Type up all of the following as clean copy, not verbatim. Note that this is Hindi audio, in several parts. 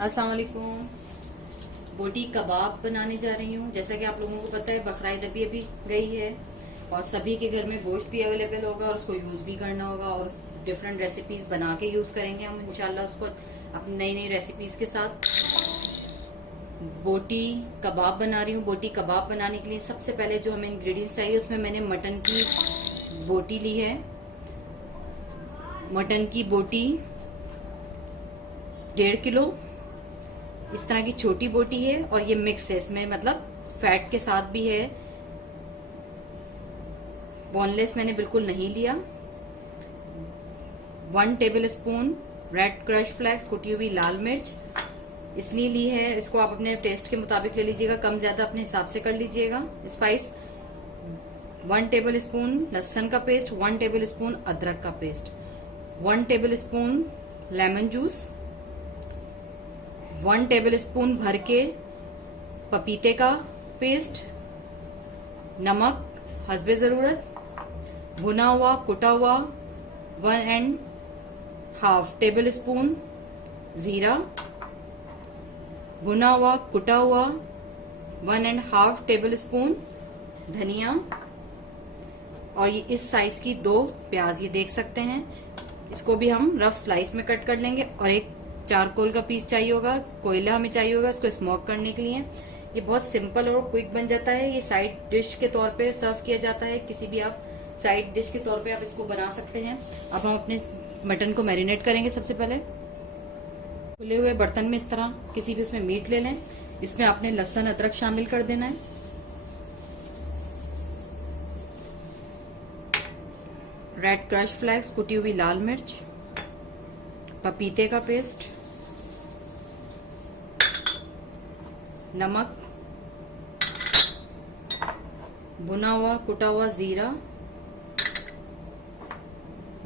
अस्सलाम वालेकुम। बोटी कबाब बनाने जा रही हूँ। जैसा कि आप लोगों को पता है, बकरीद अभी गई है और सभी के घर में गोश्त भी अवेलेबल होगा और उसको यूज भी करना होगा और डिफरेंट रेसिपीज बना के यूज करेंगे हम इंशाल्लाह उसको अपनी नई नई रेसिपीज के साथ। बोटी कबाब बना रही हूँ। बोटी कबाब बनाने के लिए सबसे पहले जो हमें इंग्रेडिएंट्स चाहिए, उसमें मैंने मटन की बोटी ली है। मटन की बोटी 1.5 किलो, इस तरह की छोटी बोटी है और ये मिक्स है, इसमें मतलब फैट के साथ भी है, बोनलेस मैंने बिल्कुल नहीं लिया। 1 tablespoon red crush flakes, कुटी हुई लाल मिर्च इसलिए ली है, इसको आप अपने टेस्ट के मुताबिक ले लीजिएगा, कम ज्यादा अपने हिसाब से कर लीजिएगा। स्पाइस 1 टेबल स्पून लहसुन का पेस्ट, 1 टेबल स्पून अदरक का paste, 1 table spoon lemon juice, 1 table spoon भर के पपीते का पेस्ट, नमक हस्बे जरूरत, भुना हुआ कुटा हुआ 1.5 टेबल स्पून जीरा, भुना हुआ कुटा हुआ 1.5 टेबल स्पून धनिया, और ये इस साइज की 2 प्याज, ये देख सकते हैं। इसको भी हम रफ स्लाइस में कट कर लेंगे। और एक चारकोल का पीस चाहिए होगा, कोयला हमें चाहिए होगा इसको स्मोक करने के लिए। ये बहुत सिंपल और क्विक बन जाता है। ये साइड डिश के तौर पे सर्व किया जाता है, किसी भी आप साइड डिश के तौर पे आप इसको बना सकते हैं। अब हम अपने मटन को मैरिनेट करेंगे। सबसे पहले खुले हुए बर्तन में इस तरह किसी भी उसमें मीट ले लें। इसमें आपने लहसुन अदरक शामिल कर देना है, रेड क्रश फ्लेक्स, कुटी हुई लाल मिर्च, पपीते का पेस्ट, नमक, भुना हुआ कुटा हुआ जीरा,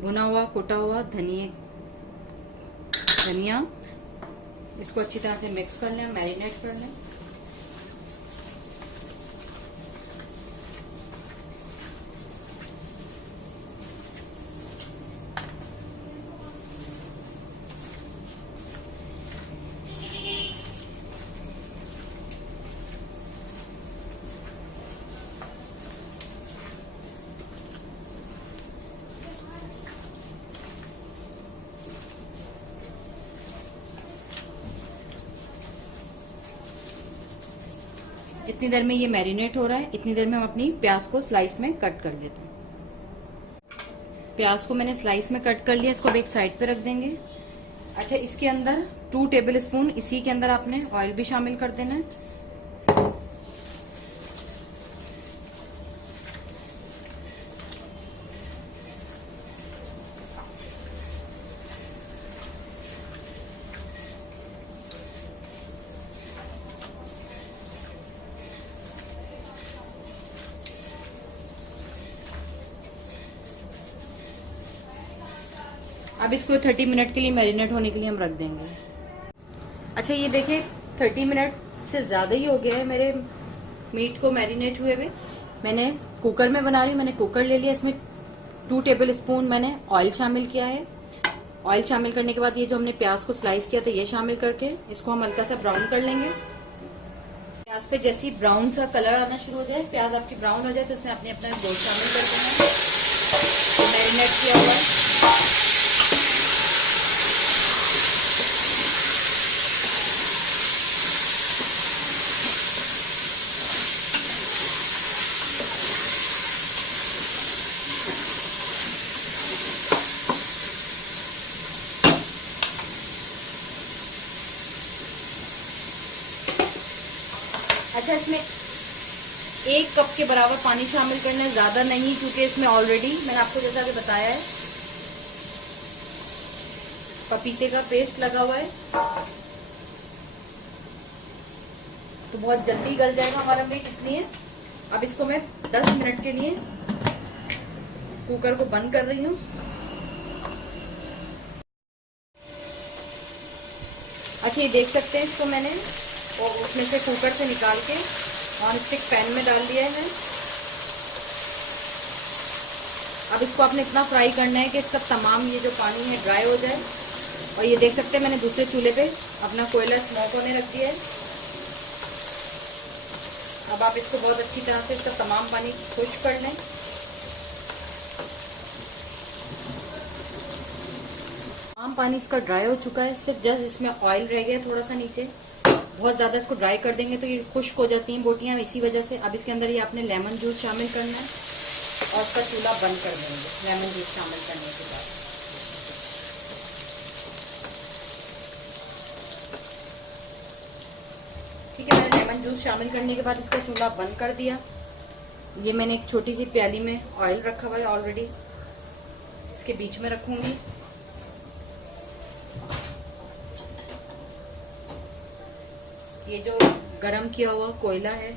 भुना हुआ कुटा हुआ धनिया। इसको अच्छी तरह से मिक्स कर लें, मैरिनेट कर लें। इतनी देर में ये मैरिनेट हो रहा है, इतनी देर में हम अपनी प्याज को स्लाइस में कट कर लेते हैं। प्याज को मैंने स्लाइस में कट कर लिया, इसको भी एक साइड पे रख देंगे। अच्छा, इसके अंदर 2 टेबल स्पून इसी के अंदर आपने ऑयल भी शामिल कर देना है। अब इसको 30 मिनट के लिए मैरिनेट होने के लिए हम रख देंगे। अच्छा, ये देखिए 30 मिनट से ज्यादा ही हो गया है मेरे मीट को मैरिनेट हुए हुए। मैंने कुकर में बना रही हूँ, मैंने कुकर ले लिया, इसमें 2 टेबल स्पून मैंने ऑयल शामिल किया है। ऑयल शामिल करने के बाद ये जो हमने प्याज को स्लाइस किया था ये शामिल करके इसको हम हल्का सा ब्राउन कर लेंगे। प्याज पे जैसे ही ब्राउन सा कलर आना शुरू हो जाए, प्याज आपकी ब्राउन हो जाए, तो उसमें आपने अपना गोश्त शामिल कर देना है मैरिनेट किया हुआ है। अच्छा, इसमें 1 कप के बराबर पानी शामिल करना है, ज्यादा नहीं, क्योंकि इसमें ऑलरेडी मैंने आपको जैसा कि बताया है पपीते का पेस्ट लगा हुआ है, तो बहुत जल्दी गल जाएगा हमारा मीट। इसलिए अब इसको मैं 10 मिनट के लिए कुकर को बंद कर रही हूँ। अच्छा, ये देख सकते हैं, इसको मैंने और उसमें से कुकर से निकाल के नॉन स्टिक पैन में डाल दिया है। अब इसको आपने इतना फ्राई करना है कि इसका तमाम ये जो पानी है ड्राई हो जाए। और ये देख सकते हैं मैंने दूसरे चूल्हे पे अपना कोयला स्मोक होने रख दिया है। अब आप इसको बहुत अच्छी तरह से इसका तमाम पानी खुश्क कर लें। तमाम पानी इसका ड्राई हो चुका है, सिर्फ जस्ट इसमें ऑयल रह गया थोड़ा सा नीचे। बहुत ज्यादा इसको ड्राई कर देंगे तो ये खुश्क हो जाती हैं बोटियां, इसी वजह से। अब इसके अंदर ये आपने लेमन जूस शामिल करना है और उसका चूल्हा बंद कर देंगे लेमन जूस शामिल करने के बाद। ठीक है, मैंने लेमन जूस शामिल करने के बाद इसका चूल्हा बंद कर दिया। ये मैंने एक छोटी सी प्याली में ऑयल रखा हुआ है ऑलरेडी, इसके बीच में रखूंगी। ये जो गरम किया हुआ कोयला है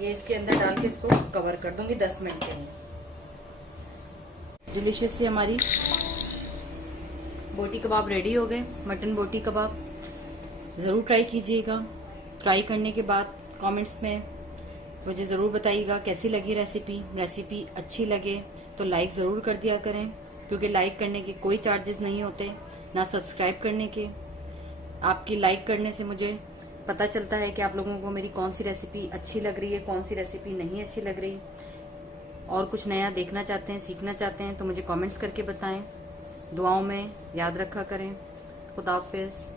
ये इसके अंदर डाल के इसको कवर कर दूंगी 10 मिनट के लिए। डिलीशियस सी हमारी बोटी कबाब रेडी हो गए। मटन बोटी कबाब ज़रूर ट्राई कीजिएगा। ट्राई करने के बाद कमेंट्स में मुझे ज़रूर बताइएगा कैसी लगी रेसिपी। रेसिपी अच्छी लगे तो लाइक ज़रूर कर दिया करें, क्योंकि लाइक करने के कोई चार्जेस नहीं होते, ना सब्सक्राइब करने के। आपकी लाइक करने से मुझे पता चलता है कि आप लोगों को मेरी कौन सी रेसिपी अच्छी लग रही है, कौन सी रेसिपी नहीं अच्छी लग रही, और कुछ नया देखना चाहते हैं, सीखना चाहते हैं तो मुझे कमेंट्स करके बताएं। दुआओं में याद रखा करें। खुदा हाफिज़।